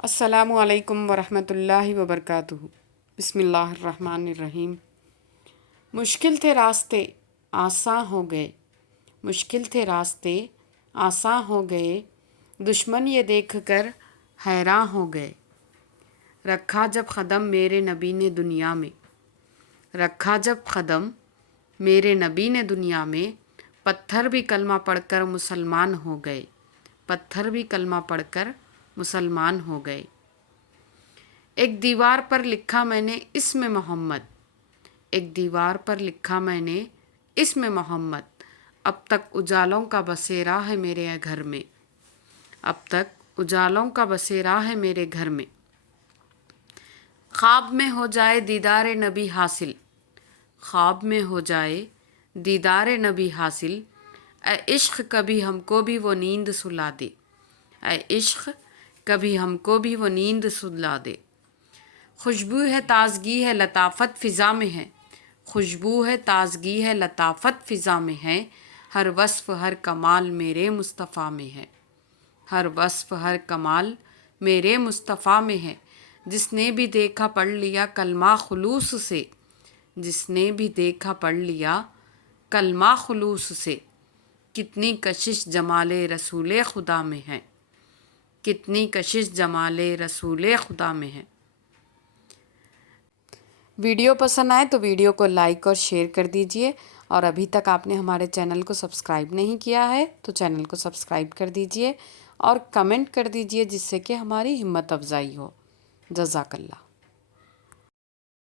السلام علیکم ورحمۃ اللہ وبرکاتہ۔ بسم اللہ الرحمن الرحیم۔ مشکل تھے راستے آساں ہو گئے، مشکل تھے راستے آساں ہو گئے، دشمن یہ دیکھ کر حیراں ہو گئے۔ رکھا جب قدم میرے نبی نے دنیا میں، رکھا جب قدم میرے نبی نے دنیا میں، پتھر بھی کلمہ پڑھ کر مسلمان ہو گئے، پتھر بھی کلمہ پڑھ کر مسلمان ہو گئے۔ ایک دیوار پر لکھا میں نے اسم محمد، ایک دیوار پر لکھا میں نے اسم محمد، اب تک اجالوں کا بسیرا ہے میرے گھر میں، اب تک اجالوں کا بسیرا ہے میرے گھر میں۔ خواب میں ہو جائے دیدار نبی حاصل، خواب میں ہو جائے دیدار نبی حاصل، اے عشق کبھی ہم کو بھی وہ نیند سلا دے، اے عشق کبھی ہم کو بھی وہ نیند سلا دے۔ خوشبو ہے تازگی ہے لطافت فضا میں ہے، خوشبو ہے تازگی ہے لطافت فضا میں ہے، ہر وصف ہر کمال میرے مصطفیٰ میں ہے، ہر وصف ہر کمال میرے مصطفیٰ میں ہے۔ جس نے بھی دیکھا پڑھ لیا کلمہ خلوص سے، جس نے بھی دیکھا پڑھ لیا کلمہ خلوص سے، کتنی کشش جمال رسول خدا میں ہے، کتنی کشش جمال رسول خدا میں ہے۔ ویڈیو پسند آئے تو ویڈیو کو لائک اور شیئر کر دیجئے، اور ابھی تک آپ نے ہمارے چینل کو سبسکرائب نہیں کیا ہے تو چینل کو سبسکرائب کر دیجئے اور کمنٹ کر دیجئے، جس سے کہ ہماری ہمت افزائی ہو۔ جزاک اللہ۔